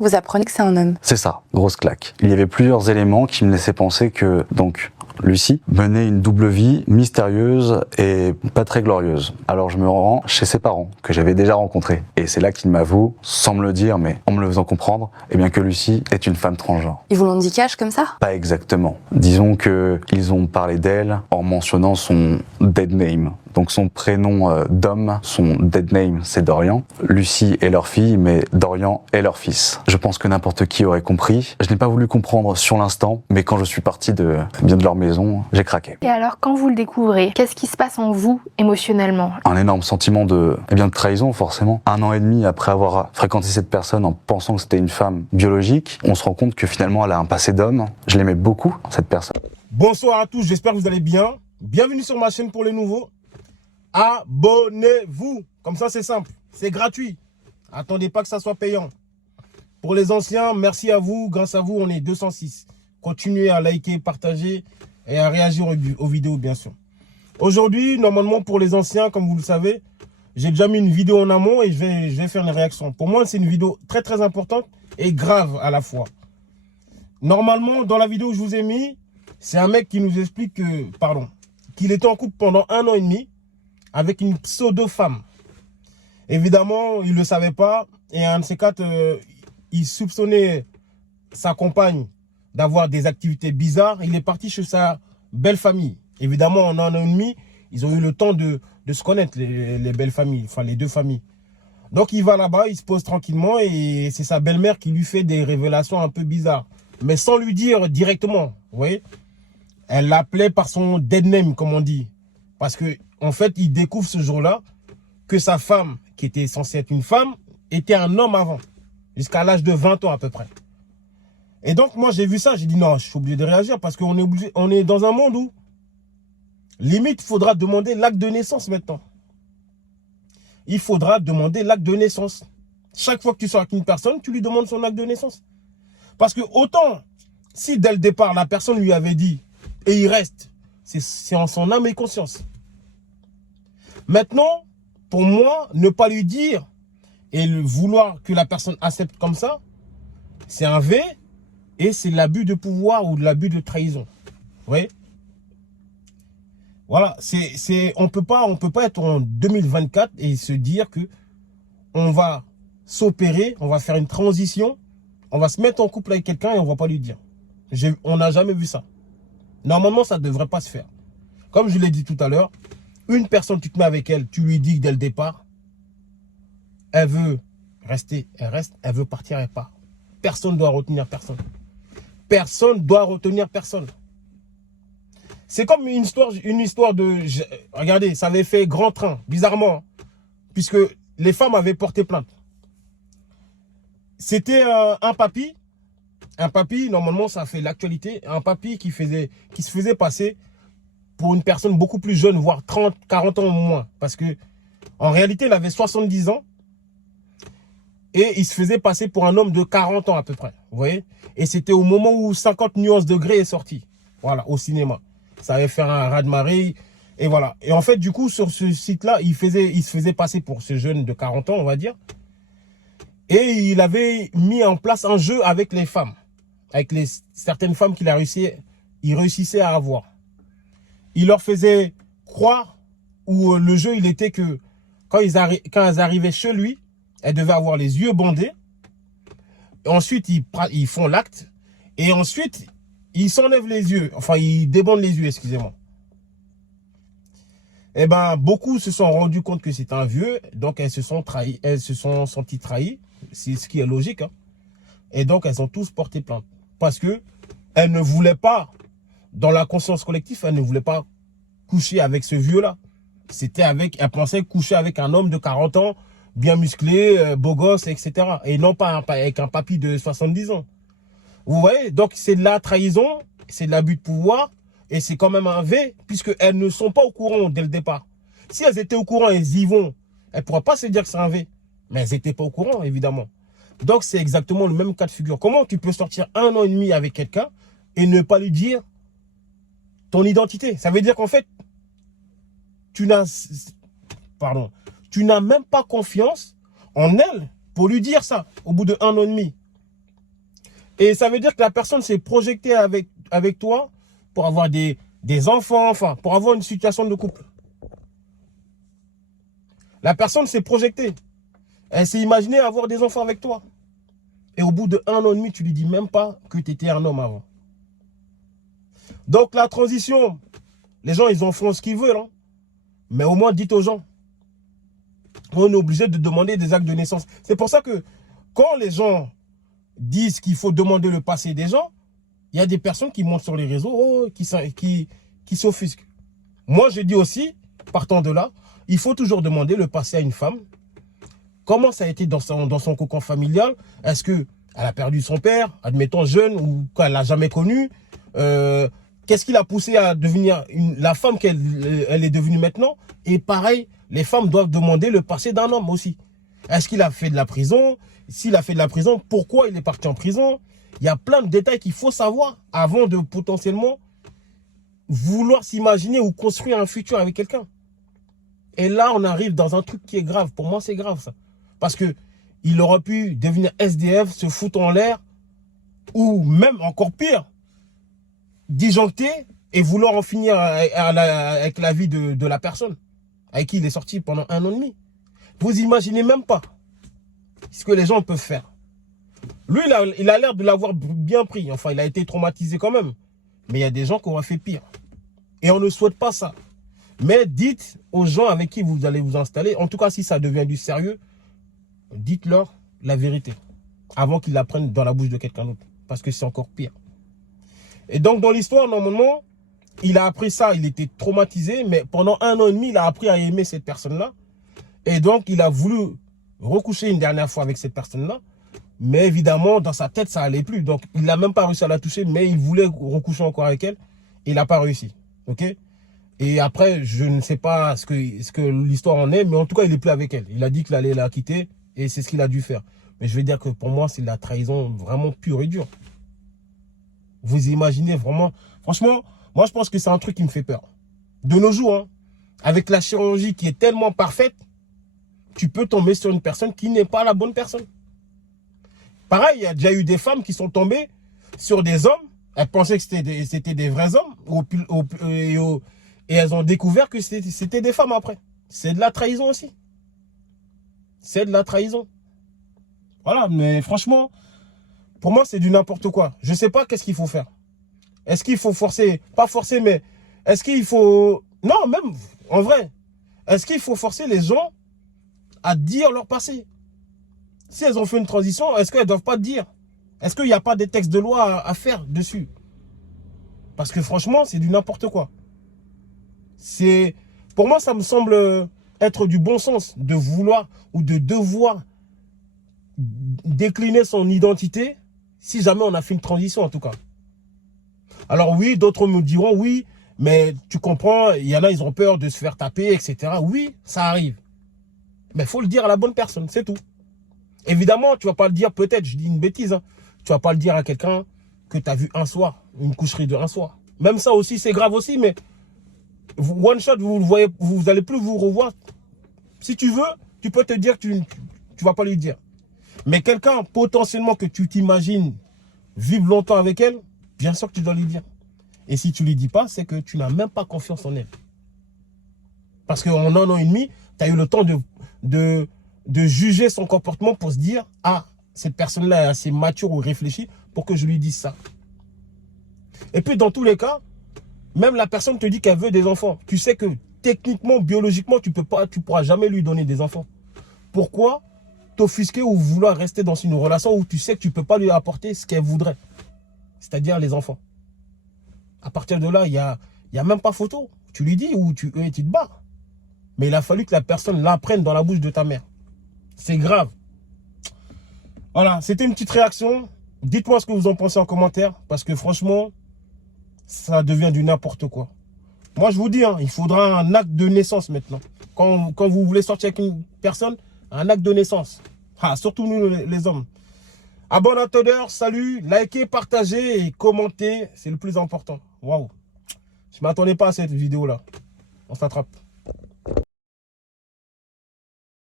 vous apprenez que c'est un homme. C'est ça, grosse claque. Il y avait plusieurs éléments qui me laissaient penser que, donc, Lucie menait une double vie mystérieuse et pas très glorieuse. Alors je me rends chez ses parents, que j'avais déjà rencontrés. Et c'est là qu'il m'avoue, sans me le dire, mais en me le faisant comprendre, eh bien que Lucie est une femme transgenre. Ils vous l'ont dit cash comme ça? Pas exactement. Disons que ils ont parlé d'elle en mentionnant son dead name. Donc son prénom d'homme, son dead name, c'est Dorian. Lucie est leur fille, mais Dorian est leur fils. Je pense que n'importe qui aurait compris. Je n'ai pas voulu comprendre sur l'instant, mais quand je suis parti de leur maison, j'ai craqué. Et alors, quand vous le découvrez, qu'est-ce qui se passe en vous émotionnellement? Un énorme sentiment de trahison, forcément. 1 an et demi après avoir fréquenté cette personne en pensant que c'était une femme biologique, on se rend compte que finalement elle a un passé d'homme. Je l'aimais beaucoup, cette personne. Bonsoir à tous, j'espère que vous allez bien. Bienvenue sur ma chaîne pour les nouveaux. Abonnez-vous, comme ça c'est simple, c'est gratuit. Attendez pas que ça soit payant. Pour les anciens, merci à vous, grâce à vous on est 206. Continuez à liker, partager et à réagir aux vidéos bien sûr. Aujourd'hui, normalement pour les anciens, comme vous le savez, j'ai déjà mis une vidéo en amont et je vais faire une réaction. Pour moi c'est une vidéo très importante et grave à la fois. Normalement dans la vidéo que je vous ai mis, c'est un mec qui nous explique qu'il était en couple pendant 1 an et demi avec une pseudo-femme. Évidemment, il ne le savait pas. Et un de ces quatre, il soupçonnait sa compagne d'avoir des activités bizarres. Il est parti chez sa belle famille. Évidemment, en 1 an et demi, ils ont eu le temps de se connaître, les belles familles, enfin les deux familles. Donc il va là-bas, il se pose tranquillement et c'est sa belle-mère qui lui fait des révélations un peu bizarres. Mais sans lui dire directement, vous voyez. Elle l'appelait par son dead name, comme on dit. Parce que en fait, il découvre ce jour-là que sa femme, qui était censée être une femme, était un homme avant. Jusqu'à l'âge de 20 ans à peu près. Et donc, moi, j'ai vu ça. J'ai dit non, je suis obligé de réagir parce qu'on est obligé, on est dans un monde où, limite, il faudra demander l'acte de naissance maintenant. Il faudra demander l'acte de naissance. Chaque fois que tu sors avec une personne, tu lui demandes son acte de naissance. Parce que autant, si dès le départ, la personne lui avait dit, et il reste, c'est en son âme et conscience. Maintenant, pour moi, ne pas lui dire et vouloir que la personne accepte comme ça, c'est un V et c'est l'abus de pouvoir ou de l'abus de trahison. Vous voyez? Voilà, on peut pas être en 2024 et se dire que on va s'opérer, on va faire une transition, on va se mettre en couple avec quelqu'un et on va pas lui dire. On n'a jamais vu ça. Normalement, ça ne devrait pas se faire. Comme je l'ai dit tout à l'heure, une personne, tu te mets avec elle, tu lui dis dès le départ, elle veut rester, elle reste, elle veut partir, elle part. Personne ne doit retenir personne. Personne ne doit retenir personne. C'est comme une histoire de... Regardez, ça avait fait grand train, bizarrement, puisque les femmes avaient porté plainte. C'était un papy, normalement ça fait l'actualité, un papy qui se faisait passer pour une personne beaucoup plus jeune, voire 30, 40 ans au moins. Parce que en réalité, il avait 70 ans et il se faisait passer pour un homme de 40 ans à peu près. Vous voyez? Et c'était au moment où 50 nuances de Grey est sorti. Voilà, au cinéma. Ça avait fait un raz-de-marée. Et voilà. Et en fait, du coup, sur ce site-là, il se faisait passer pour ce jeune de 40 ans, on va dire. Et il avait mis en place un jeu avec les femmes. Avec certaines femmes qu'il réussissait à avoir. Il leur faisait croire, ou le jeu il était que quand elles arrivaient chez lui, elles devaient avoir les yeux bandés. Et ensuite ils font l'acte et ensuite ils s'enlèvent les yeux, enfin ils débandent les yeux, excusez-moi. Et ben beaucoup se sont rendus compte que c'est un vieux, donc elles se sont senties trahies, c'est ce qui est logique, hein. Et donc elles ont tous porté plainte parce que elles ne voulaient pas. Dans la conscience collective, elle ne voulait pas coucher avec ce vieux-là. Elle pensait coucher avec un homme de 40 ans, bien musclé, beau gosse, etc. Et non pas avec un papy de 70 ans. Vous voyez? Donc c'est de la trahison, c'est de l'abus de pouvoir, et c'est quand même un V, puisqu'elles ne sont pas au courant dès le départ. Si elles étaient au courant, elles y vont. Elles ne pourraient pas se dire que c'est un V. Mais elles n'étaient pas au courant, évidemment. Donc c'est exactement le même cas de figure. Comment tu peux sortir 1 an et demi avec quelqu'un et ne pas lui dire ton identité? Ça veut dire qu'en fait, tu n'as même pas confiance en elle pour lui dire ça au bout de 1 an et demi. Et ça veut dire que la personne s'est projetée avec toi pour avoir des enfants, enfin, pour avoir une situation de couple. La personne s'est projetée. Elle s'est imaginée avoir des enfants avec toi. Et au bout de 1 an et demi, tu lui dis même pas que tu étais un homme avant. Donc la transition, les gens, ils en font ce qu'ils veulent. Hein. Mais au moins, dites aux gens. On est obligé de demander des actes de naissance. C'est pour ça que quand les gens disent qu'il faut demander le passé des gens, il y a des personnes qui montent sur les réseaux, qui s'offusquent. Moi, je dis aussi, partant de là, il faut toujours demander le passé à une femme. Comment ça a été dans son cocon familial? Est-ce qu'elle a perdu son père, admettons jeune, ou qu'elle ne l'a jamais connu? Qu'est-ce qui l'a poussé à devenir la femme qu'elle est devenue maintenant? Et pareil, les femmes doivent demander le passé d'un homme aussi. Est-ce qu'il a fait de la prison? S'il a fait de la prison, pourquoi il est parti en prison? Il y a plein de détails qu'il faut savoir avant de potentiellement vouloir s'imaginer ou construire un futur avec quelqu'un. Et là, on arrive dans un truc qui est grave. Pour moi, c'est grave ça. Parce que il aurait pu devenir SDF, se foutre en l'air, ou même encore pire, disjoncter et vouloir en finir avec la vie de la personne avec qui il est sorti pendant 1 an et demi. Vous imaginez même pas ce que les gens peuvent faire. Lui, il a l'air de l'avoir bien pris. Enfin, il a été traumatisé quand même. Mais il y a des gens qui auraient fait pire. Et on ne souhaite pas ça. Mais dites aux gens avec qui vous allez vous installer, en tout cas si ça devient du sérieux, dites-leur la vérité. Avant qu'ils la prennent dans la bouche de quelqu'un d'autre. Parce que c'est encore pire. Et donc dans l'histoire, normalement, il a appris ça, il était traumatisé. Mais pendant 1 an et demi, il a appris à aimer cette personne-là. Et donc il a voulu recoucher une dernière fois avec cette personne-là. Mais évidemment, dans sa tête, ça allait plus. Donc il n'a même pas réussi à la toucher, mais il voulait recoucher encore avec elle. Et il n'a pas réussi. Ok? Et après, je ne sais pas ce que l'histoire en est, mais en tout cas, il n'est plus avec elle. Il a dit qu'il allait la quitter et c'est ce qu'il a dû faire. Mais je vais dire que pour moi, c'est de la trahison vraiment pure et dure. Vous imaginez vraiment... Franchement, moi, je pense que c'est un truc qui me fait peur. De nos jours, hein, avec la chirurgie qui est tellement parfaite, tu peux tomber sur une personne qui n'est pas la bonne personne. Pareil, il y a déjà eu des femmes qui sont tombées sur des hommes. Elles pensaient que c'était des vrais hommes. Et elles ont découvert que c'était des femmes après. C'est de la trahison aussi. C'est de la trahison. Voilà, mais franchement, pour moi, c'est du n'importe quoi. Je ne sais pas qu'est-ce qu'il faut faire. Est-ce qu'il faut forcer, pas forcer, mais est-ce qu'il faut... Non, même, en vrai, est-ce qu'il faut forcer les gens à dire leur passé? Si elles ont fait une transition, est-ce qu'elles ne doivent pas dire? Est-ce qu'il n'y a pas des textes de loi à faire dessus? Parce que franchement, c'est du n'importe quoi. Pour moi, ça me semble être du bon sens de vouloir ou de devoir décliner son identité si jamais on a fait une transition en tout cas. Alors oui, d'autres me diront oui, mais tu comprends, il y en a, ils ont peur de se faire taper, etc. Oui, ça arrive. Mais il faut le dire à la bonne personne, c'est tout. Évidemment, tu ne vas pas le dire, peut-être, je dis une bêtise, hein, tu ne vas pas le dire à quelqu'un que tu as vu un soir, une coucherie de un soir. Même ça aussi, c'est grave aussi, mais one shot, vous le voyez, vous n'allez plus vous revoir. Si tu veux, tu peux te dire que tu ne vas pas lui dire. Mais quelqu'un potentiellement que tu t'imagines vivre longtemps avec elle, bien sûr que tu dois lui dire. Et si tu ne lui dis pas, c'est que tu n'as même pas confiance en elle. Parce qu'en 1 an et demi, tu as eu le temps de juger son comportement pour se dire, ah, cette personne-là est assez mature ou réfléchie pour que je lui dise ça. Et puis dans tous les cas, même la personne te dit qu'elle veut des enfants. Tu sais que techniquement, biologiquement, tu pourras jamais lui donner des enfants. Pourquoi t'offusquer ou vouloir rester dans une relation où tu sais que tu ne peux pas lui apporter ce qu'elle voudrait? C'est-à-dire les enfants. À partir de là, il y a même pas photo. Tu lui dis ou tu te barres. Mais il a fallu que la personne l'apprenne dans la bouche de ta mère. C'est grave. Voilà, c'était une petite réaction. Dites-moi ce que vous en pensez en commentaire. Parce que franchement, ça devient du n'importe quoi. Moi, je vous dis, hein, il faudra un acte de naissance maintenant. Quand vous voulez sortir avec une personne, un acte de naissance. Ah, surtout nous, les hommes. Abonnez-vous, salut, likez, partagez et commentez. C'est le plus important. Waouh. Je ne m'attendais pas à cette vidéo-là. On s'attrape.